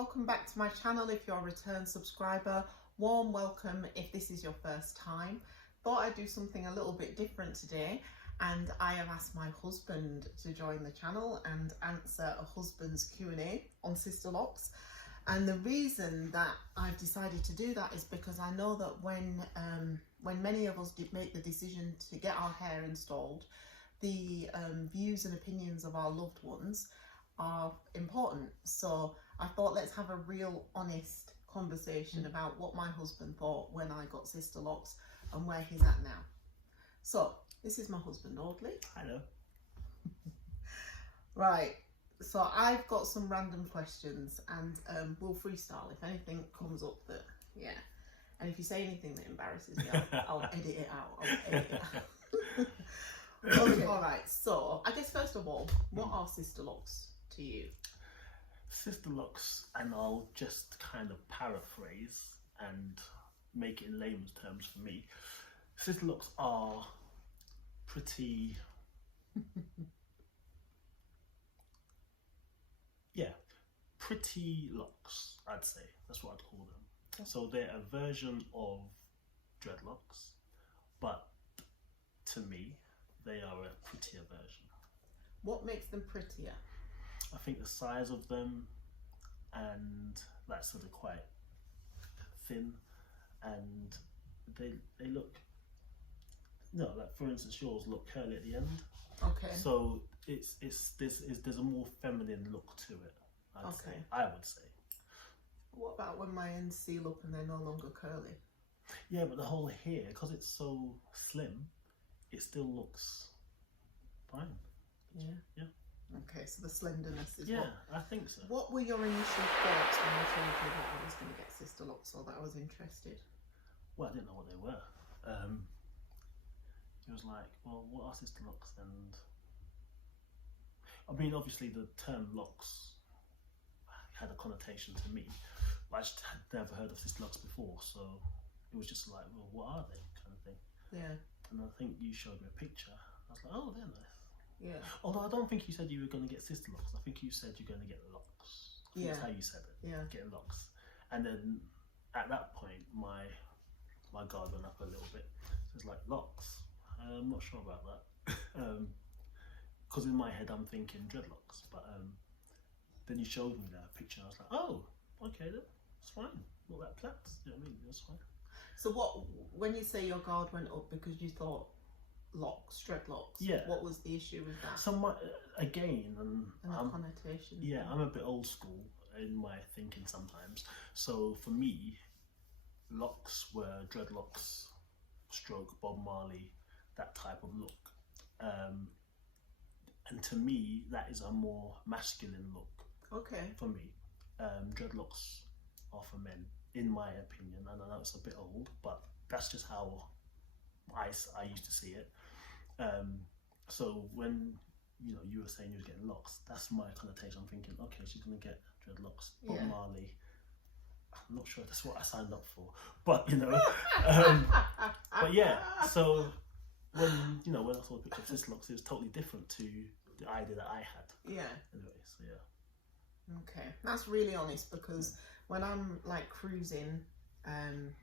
welcome back to my channel if you're a return subscriber. Warm welcome if this is your first time. Thought I'd do something a little bit different today, and I have asked my husband to join the channel and answer a husband's Q&A on Sisterlocks. And the reason that I've decided to do that is because I know that when many of us did make the decision to get our hair installed, the views and opinions of our loved ones are important. So I thought, let's have a real honest conversation about what my husband thought when I got Sisterlocks and where he's at now. So this is my husband, Audley. Hello. Right, so I've got some random questions, and we'll freestyle. If anything comes up that, yeah, and if you say anything that embarrasses me, I'll edit it out. Okay, all right, so I guess first of all, what are Sisterlocks to you? Sisterlocks, and I'll just kind of paraphrase and make it in layman's terms for me. Sisterlocks are pretty, pretty locks, I'd say. That's what I'd call them. So they're a version of dreadlocks, but to me, they are a prettier version. What makes them prettier? I think the size of them, and that sort of quite thin, and they look, like for instance, yours look curly at the end. Okay. So there's a more feminine look to it. I would say. What about when my ends seal up and they're no longer curly? Yeah, but the whole hair, because it's so slim, it still looks fine. Yeah. Okay, so the slenderness is I think so. What were your initial thoughts when I told you that I was going to get Sisterlocks or that I was interested? Well, I didn't know what they were. It was like, well, what are Sisterlocks? And I mean, obviously the term locks had a connotation to me, but I just had never heard of Sisterlocks before, so it was just like, well, what are they, kind of thing. Yeah. And I think you showed me a picture. I was like, oh, they're nice. Yeah. Although I don't think you said you were going to get Sisterlocks. I think you said you're going to get locks. That's how you said it. Yeah. Getting locks. And then at that point, my guard went up a little bit. So it's like, locks? I'm not sure about that. Because in my head, I'm thinking dreadlocks. But then you showed me that picture. And I was like, oh, okay, that's fine. Not that plats. You know what I mean? That's fine. So when you say your guard went up because you thought locks, dreadlocks, what was the issue with that? So again, and the connotation. Yeah, I'm a bit old school in my thinking sometimes. So for me, locks were dreadlocks, stroke Bob Marley, that type of look. And to me, that is a more masculine look. Okay. For me, dreadlocks are for men, in my opinion. And I know it's a bit old, but that's just how I used to see it. So when you were saying you were getting locks, that's my connotation. I'm thinking, okay, she's gonna get dreadlocks, Bob Marley. I'm not sure that's what I signed up for, but but yeah. So when I saw the picture of Sisterlocks, it was totally different to the idea that I had. Yeah. Anyway, so yeah. Okay, that's really honest, because when I'm like cruising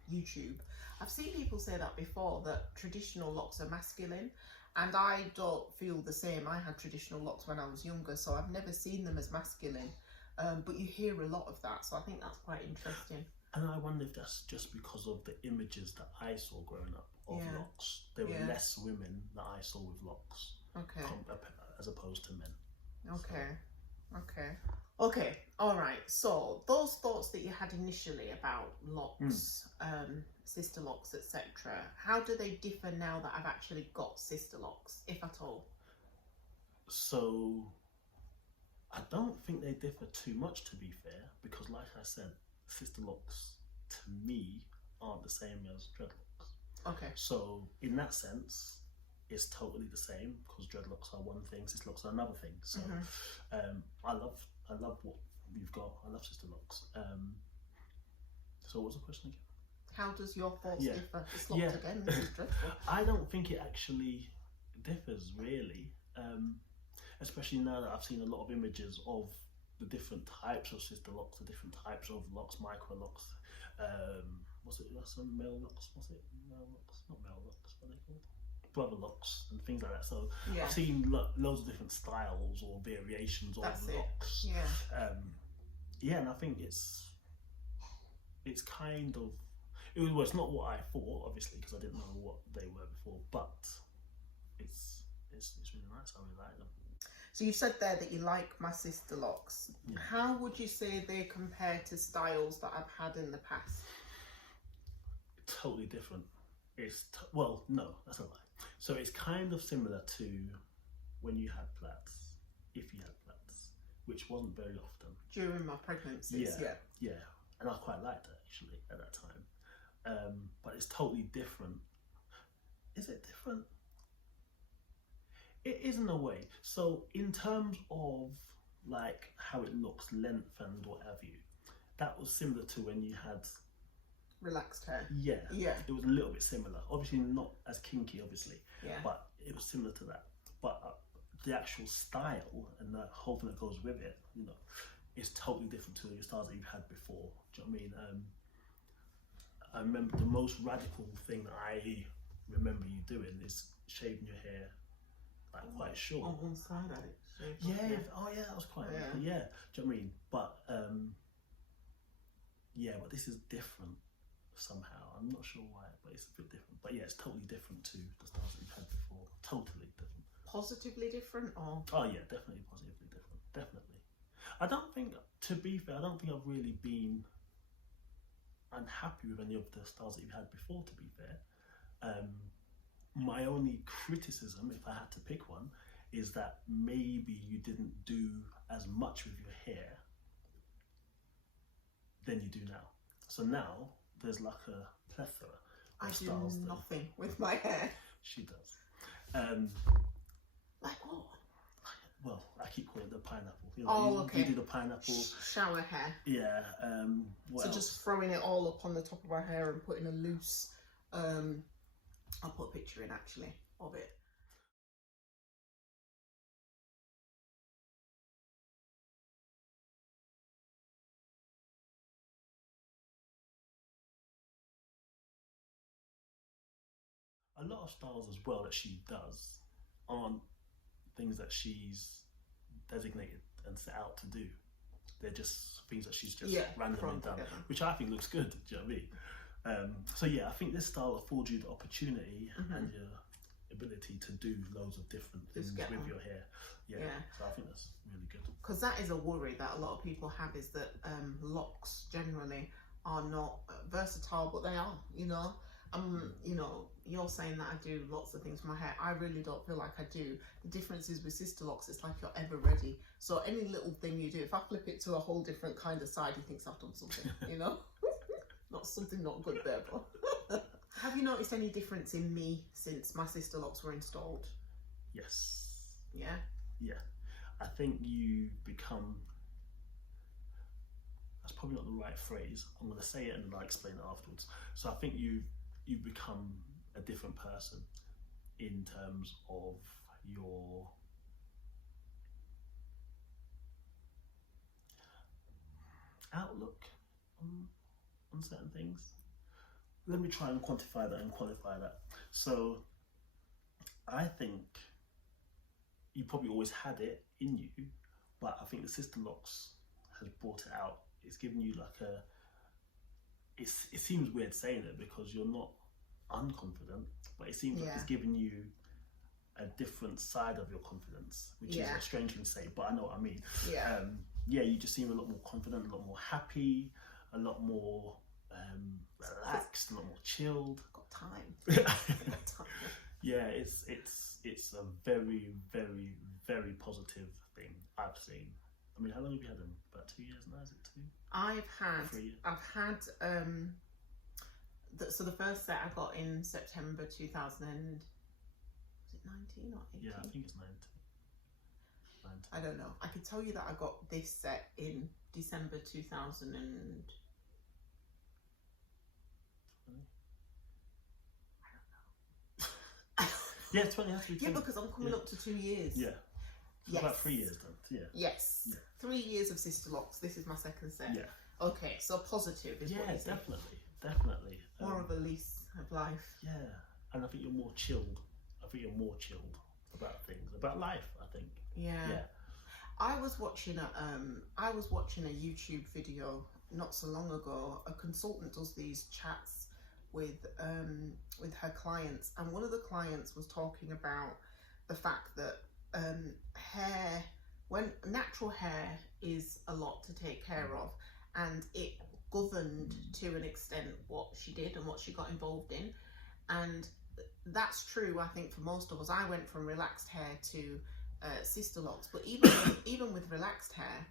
YouTube, I've seen people say that before, that traditional locks are masculine, and I don't feel the same. I had traditional locks when I was younger, so I've never seen them as masculine, but you hear a lot of that, so I think that's quite interesting. And I wonder if that's just because of the images that I saw growing up of locks. There were less women that I saw with locks, as opposed to men. Okay, all right. So those thoughts that you had initially about locks, Sisterlocks, etc., how do they differ now that I've actually got Sisterlocks, if at all? So I don't think they differ too much, to be fair, because like I said, Sisterlocks to me aren't the same as dreadlocks. Okay. So in that sense, it's totally the same, because dreadlocks are one thing, Sisterlocks are another thing. So I love what you've got. I love Sisterlocks. So what was the question again? How does your thoughts differ? It's locked again, this is dreadful. I don't think it actually differs really, especially now that I've seen a lot of images of the different types of Sisterlocks, the different types of locks, micro locks. What's it? That's some male locks. What's it? Male locks, not male locks. What are they called? Brother locks and things like that. So Yeah. I've seen loads of different styles or variations of locks. Yeah. Yeah, and I think it's kind of it's not what I thought, obviously, because I didn't know what they were before, but it's really nice. I really like them. So you said there that you like my Sisterlocks. Yeah. How would you say they compare to styles that I've had in the past? Totally different. Well, no, that's a lie. So it's kind of similar to when you had plaits, if you had plaits, which wasn't very often. During my pregnancies, yeah. And I quite liked it, actually, at that time. But it's totally different. Is it different? It is in a way. So in terms of like how it looks, length and what have you, that was similar to when you had relaxed hair. Yeah. It was a little bit similar. Obviously not as kinky, obviously. Yeah. But it was similar to that. But the actual style and the whole thing that goes with it, you know, is totally different to your styles that you've had before. Do you know what I mean? I remember the most radical thing that I remember you doing is shaving your hair like quite short. On one side, I shaved. Yeah. Oh yeah, that was quite radical. Yeah. Do you know what I mean? But yeah, but this is different somehow. I'm not sure why, but it's a bit different. But yeah, it's totally different to the styles that you've had before. Totally different. Positively different, or? Oh yeah, definitely positively different. Definitely. I don't think, to be fair, I don't think I've really been unhappy with any of the styles that you've had before, to be fair. My only criticism, if I had to pick one, is that maybe you didn't do as much with your hair than you do now. So now there's like a plethora of styles. I do nothing with my hair. She does. Like what? Well, I keep calling it the pineapple. You know, okay. You do the pineapple. Shower hair. Yeah. So just throwing it all up on the top of my hair and putting a loose. I'll put a picture in actually of it. A lot of styles as well that she does aren't things that she's designated and set out to do. They're just things that she's just randomly done, which I think looks good. Do you know what I mean? So yeah, I think this style affords you the opportunity and your ability to do loads of different things with your hair. Yeah. So I think that's really good. Because that is a worry that a lot of people have, is that locks generally are not versatile, but they are, you know. You know, you're saying that I do lots of things with my hair. I really don't feel like I do. The difference is with Sisterlocks, it's like you're ever ready. So any little thing you do, if I flip it to a whole different kind of side, he thinks I've done something, you know? Not good there, but... Have you noticed any difference in me since my Sisterlocks were installed? Yes. Yeah? Yeah. I think you become... That's probably not the right phrase. I'm going to say it and then I'll explain it afterwards. So I think you've become a different person in terms of your outlook on certain things. Let me try and quantify that and qualify that. So I think you probably always had it in you, but I think the Sisterlocks has brought it out. It's given you like a... It seems weird saying it because you're not unconfident, but it seems like it's given you a different side of your confidence, which is a strange thing to say, but I know what I mean. Yeah, you just seem a lot more confident, a lot more happy, a lot more relaxed, a lot more chilled. Got time. Yeah, it's a very, very, very positive thing I've seen. I mean, how long have you had them? About 2 years now, is it 2? I've had so the first set I got in September 2000 and, was it 19 or 18? Yeah, I think it's 19. I don't know. I could tell you that I got this set in December 2000 and... Yeah, 20 has to be 20. Yeah, because I'm coming up to 2 years. Yeah. Yes. About 3 years then. Yeah. Yes. Yeah. 3 years of Sisterlocks. This is my second set. Yeah. Okay, so positive is what you say. Definitely. More of a lease of life. Yeah, and I think you're more chilled. About things, about life. I think. Yeah. I was watching a YouTube video not so long ago. A consultant does these chats with her clients, and one of the clients was talking about the fact that natural hair is a lot to take care of, and it governed to an extent what she did and what she got involved in, and that's true. I think for most of us, I went from relaxed hair to Sisterlocks, but even with relaxed hair,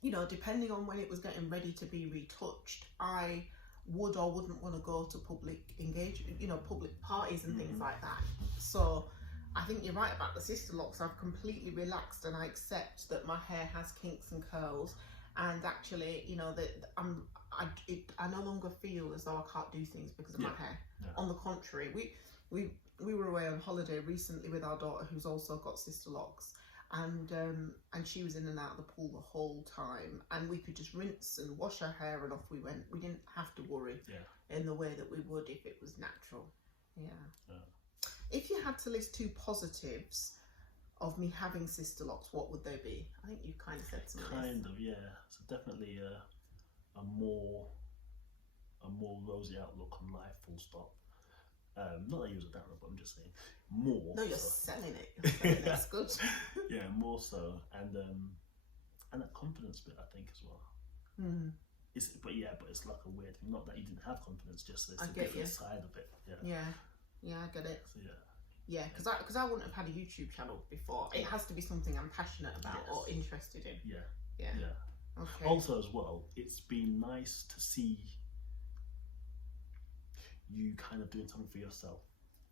you know, depending on when it was getting ready to be retouched, I would or wouldn't want to go to public engagement, you know, public parties and things like that. So I think you're right about the Sisterlocks. I've completely relaxed and I accept that my hair has kinks and curls, and actually, you know, that I no longer feel as though I can't do things because of my hair. On the contrary, we were away on holiday recently with our daughter, who's also got Sisterlocks, and she was in and out of the pool the whole time, and we could just rinse and wash her hair and off we went. We didn't have to worry in the way that we would if it was natural. If you had to list 2 positives of me having Sisterlocks, what would they be? I think you kind of said something. So definitely a more rosy outlook on life, full stop. Not that you was a downer, but I'm just saying more. No, you're selling it. You're selling it. It's good. Yeah, more so, and that confidence bit, I think, as well. But it's like a weird thing. Not that you didn't have confidence, just it's a different side of it. Yeah, I get it. So, because I wouldn't have had a YouTube channel before. It has to be something I'm passionate about or interested in. Yeah. Okay. Also, as well, it's been nice to see you kind of doing something for yourself,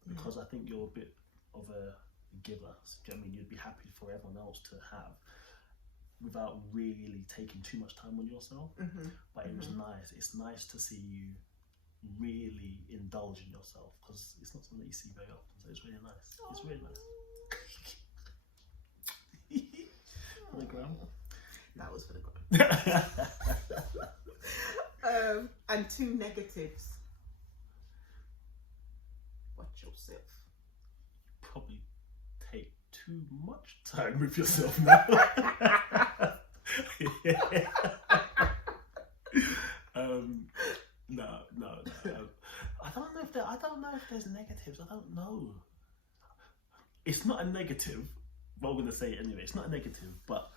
because I think you're a bit of a giver. So, do you know what I mean? You'd be happy for everyone else to have without really taking too much time on yourself. But it was nice. It's nice to see you really indulge in yourself, because it's not something that you see very often. So it's really nice. It's really nice. For the gram. That was for the gram. And 2 negatives. Watch yourself. Probably take too much time with yourself now. No. I don't know if there's negatives. I don't know. It's not a negative, but I'm gonna say it anyway. It's not a negative, but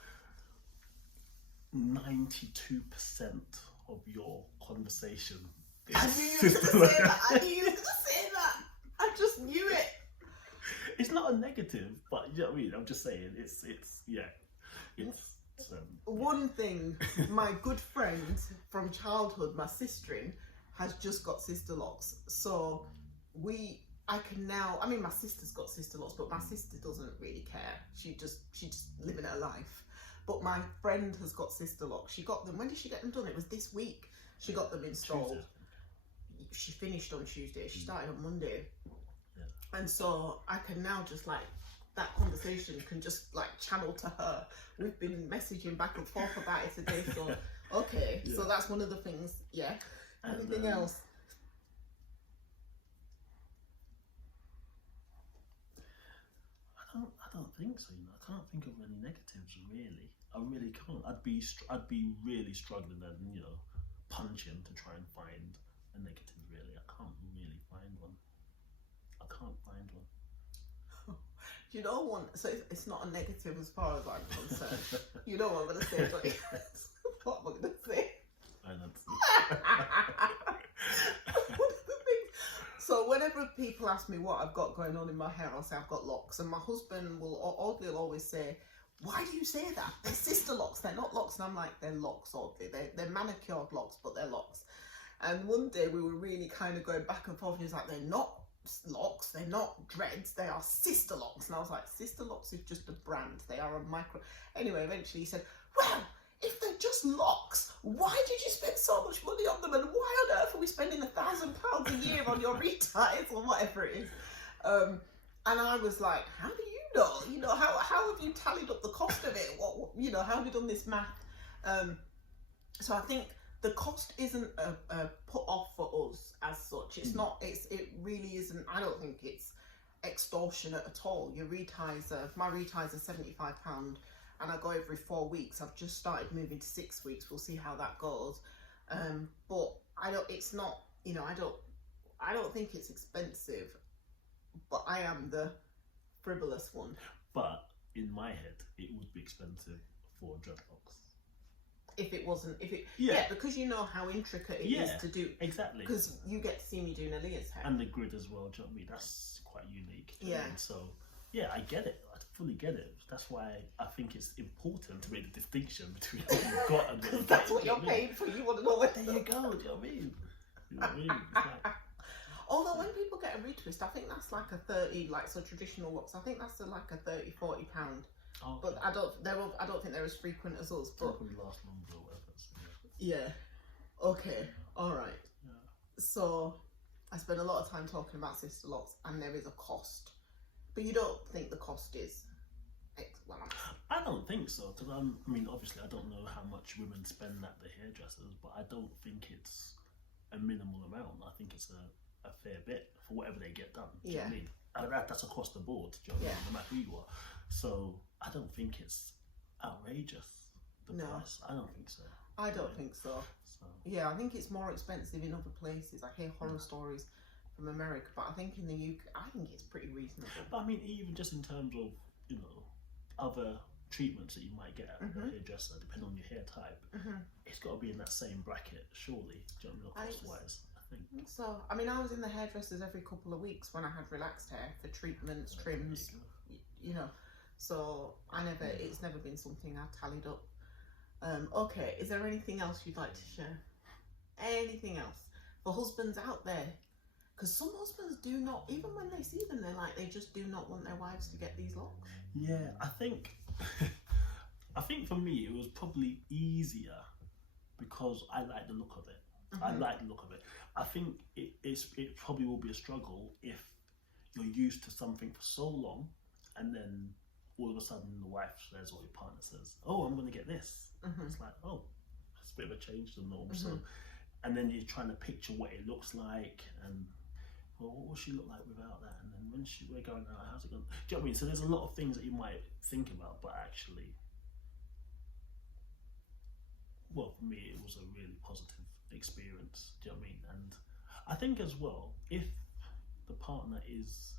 92% of your conversation is I knew you were gonna say that. I knew you were gonna say that. I just knew it. It's not a negative, but you know what I mean. I'm just saying it's one thing. My good friend from childhood, my sister-in, has just got Sisterlocks, so I can now. I mean, my sister's got Sisterlocks, but my sister doesn't really care. She just living her life. But my friend has got Sisterlocks. She got them. When did she get them done? It was this week. She got them installed. Tuesday. She finished on Tuesday. She started on Monday. And so I can now just that conversation can just channel to her. We've been messaging back and forth about it today. So okay, so that's one of the things. Yeah. Anything else? I don't think so. You know, I can't think of any negatives really. I really can't. I'd be really struggling and punching to try and find a negative. Really, I can't really find one. I can't find one. You know one. So it's not a negative as far as I'm concerned. You know what I'm gonna say, Johnny? What am I gonna say? Finance. One of the things. So whenever people ask me what I've got going on in my hair, I'll say I've got locks, and my husband will always say, "Why do you say that? They're Sisterlocks. They're not locks." And I'm like, "They're locks, oddly. They're manicured locks, but they're locks." And one day we were really kind of going back and forth, and he was like, "They're not locks, they're not dreads, they are Sisterlocks." And I was like, Sisterlocks is just a brand, they are a micro. Anyway, eventually he said, "Well, if they're just locks, why did you spend so much money on them, and why on earth are we spending £1,000 a year on your reties or whatever it is?" And I was like, "How do you how have you tallied up the cost of it? What how have you done this math? So I think the cost isn't a put off for us as such. It's not. It really isn't. I don't think it's extortionate at all. My reties are £75, and I go every 4 weeks. I've just started moving to 6 weeks. We'll see how that goes. But I don't. It's not. I don't think it's expensive. But I am the frivolous one. But in my head, it would be expensive for dreadlocks. If it wasn't, Yeah, because you know how intricate it is to do. Exactly. Because you get to see me doing Aaliyah's hair. And the grid as well, do you know what I mean? That's quite unique. Yeah. So, yeah, I get it. I fully get it. That's why I think it's important to make the distinction between what you've got and what you've That's what you're paid for. You want to know what. There you go. Do you know what I mean? You know what I mean? It's like... Although when people get a retwist, I think that's like a 30, so traditional locks. I think that's like a £30-40. Okay. But I don't think they're as frequent as us. But probably last longer or whatever. So, yeah. Okay. All right. Yeah. So I spend a lot of time talking about Sisterlocks, and there is a cost. But you don't think the cost is? Well, I don't think so, because I mean, obviously, I don't know how much women spend at the hairdressers, but I don't think it's a minimal amount. I think it's a fair bit for whatever they get done. Do you know what I mean? That's across the board. Do you know what I mean? No matter who you are. So I don't think it's outrageous. The price. I don't think so. I don't think so. Yeah, I think it's more expensive in other places. I hear horror stories from America, but I think in the UK, I think it's pretty reasonable. But I mean, even just in terms of other treatments that you might get at a hairdresser, depending on your hair type, it's got to be in that same bracket, surely. Do you know what I mean? Cost-wise. So, I mean, I was in the hairdressers every couple of weeks when I had relaxed hair for treatments, trims, so it's never been something I tallied up. Okay, is there anything else you'd like to share? Anything else? For husbands out there, because some husbands do not, even when they see them, they just do not want their wives to get these locks. Yeah, I think for me, it was probably easier because I like the look of it. I like the look of it. I think it probably will be a struggle if you're used to something for so long, and then all of a sudden the wife says or your partner says, "Oh, I'm going to get this." It's like, oh, it's a bit of a change to the norm. So, and then you're trying to picture what it looks like, and well, what will she look like without that? And then when we're going out, how's it going? Do you know what I mean? So there's a lot of things that you might think about, but actually, well, for me, it was a really positive experience. Do you know what I mean? And I think as well, if the partner is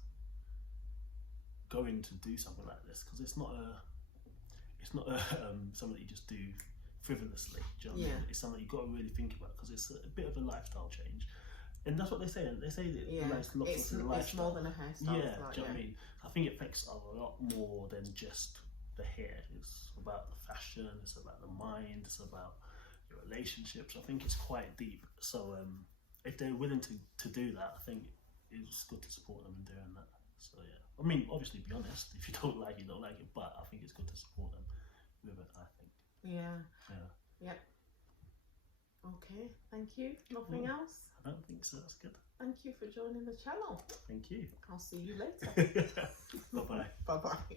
going to do something like this, because it's not something that you just do frivolously. Do you know what I mean? It's something you've got to really think about, because it's a bit of a lifestyle change. And that's what they say. They say that it's lifestyle. It's more than a hairstyle. Yeah, do you know what I mean? I think it affects a lot more than just the hair. It's about the fashion. It's about the mind. It's about your relationships. I think it's quite deep. So if they're willing to do that, I think it's good to support them in doing that. So yeah, I mean, obviously, be honest. If you don't like it, you don't like it. But I think it's good to support them with it. I think. Yeah. Okay. Thank you. Nothing else? I don't think so. That's good. Thank you for joining the channel. Thank you. I'll see you later. Bye bye. Bye bye.